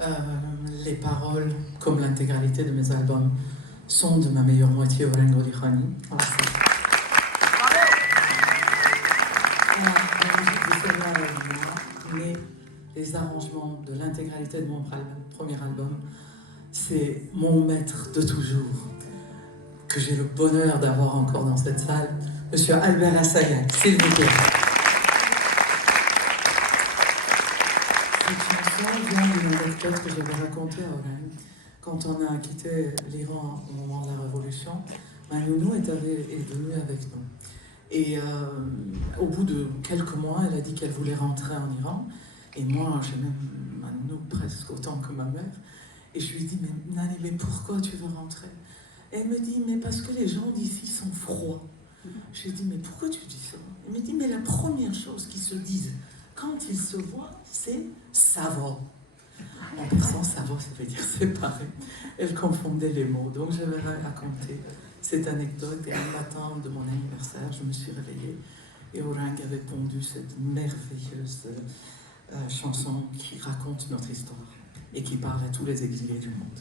Euh, les paroles, comme l'intégralité de mes albums, sont de ma meilleure moitié, Orengo Lihani. La musique de celle-là, mais les arrangements de l'intégralité de mon premier album, c'est mon maître de toujours, que j'ai le bonheur d'avoir encore dans cette salle, Monsieur Albert Assayas, s'il vous plaît. Cette chanson vient d'une anecdote que j'avais racontée à Oren. Quand on a quitté l'Iran au moment de la Révolution, ma nounou est venue avec nous. Et au bout de quelques mois, elle a dit qu'elle voulait rentrer en Iran. Et moi, j'aimais ma nounou presque autant que ma mère. Et je lui ai dit, mais Nani, mais pourquoi tu veux rentrer? Et elle me dit, mais parce que les gens d'ici sont froids. Je lui ai dit, mais pourquoi tu dis ça? Elle me dit, mais la première chose qu'ils se disent quand ils se voient, c'est « ça va ». En passant, ça va, ça veut dire séparer. Elle confondait les mots. Donc je vais raconter cette anecdote. Et un matin de mon anniversaire, je me suis réveillée et Orang avait pondu cette merveilleuse chanson qui raconte notre histoire et qui parle à tous les exilés du monde.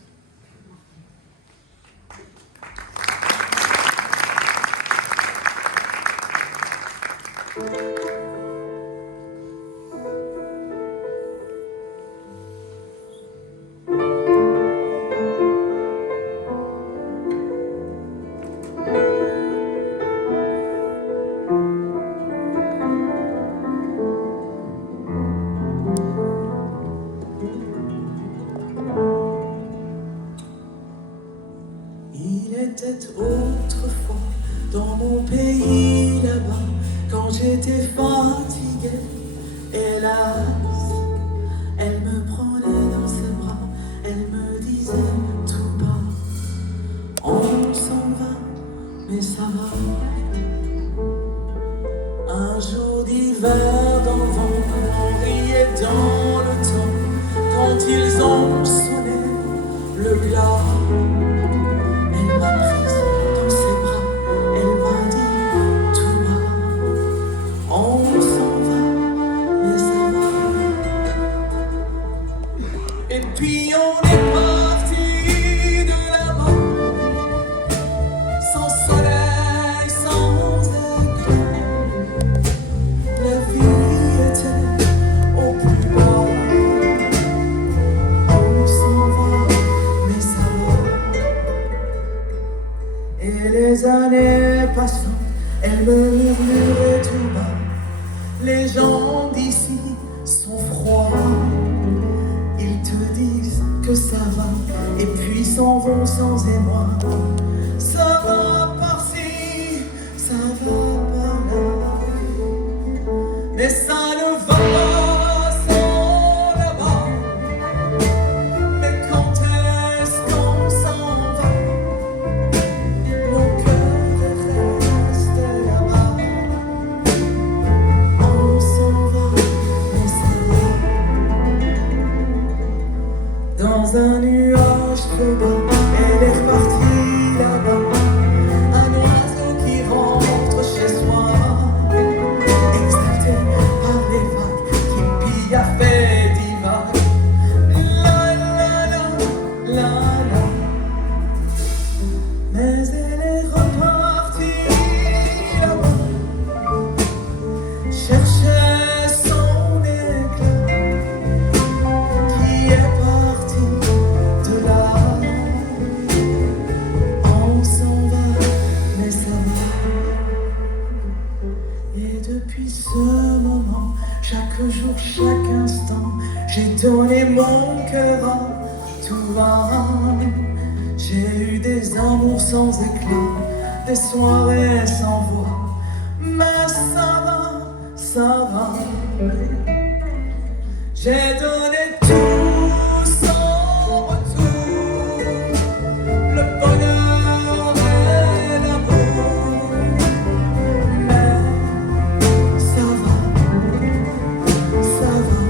C'était autrefois dans mon pays là-bas, quand j'étais fatiguée, hélas, elle me prenait dans ses bras, elle me disait tout bas, on s'en va, mais ça va. Un jour d'hiver dans le vent, on riait dans le temps, quand ils ont sonné le glas. Elle m'a prise dans ses bras, elle m'a dit tout bas, on s'en va, mais ça va. Et puis on est parti de là-bas, sans soleil, sans éclat. La vie était au plus bas, on s'en va, mais ça va. Et les années passant, elle me murmurait tout bas, les gens d'ici sont froids, ils te disent que ça va, et puis s'en vont sans émoi. Ça va par-ci, ça va par-là, mais ça ne va pas sans là-bas. Mais quand est-ce qu'on s'en va? Mon cœur reste là-bas. On s'en va, mais ça va. Dans un nuage trop bas, elle est repartie là-bas. Un oiseau qui rentre chez soi, exalté par les vagues qui piaffaient divagues. La la la, la la. Mais elle est repartie là-bas, chercher son éclat, qui est parti de là. On s'en va, mais ça va. Et depuis ce moment, chaque jour, chaque instant, j'ai donné mon cœur à tout va. J'ai eu des amours sans éclat, des soirées sans voix, mais ça va. J'ai donné tout sans retour, le bonheur et l'amour, mais ça va, ça va,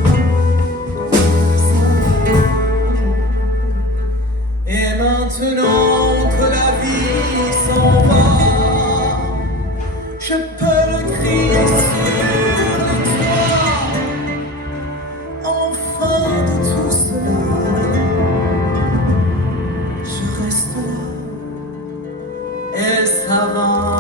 ça va. Et maintenant que la vie s'en va, je peux le crier sur le toit. Enfin reste là, elle s'avance.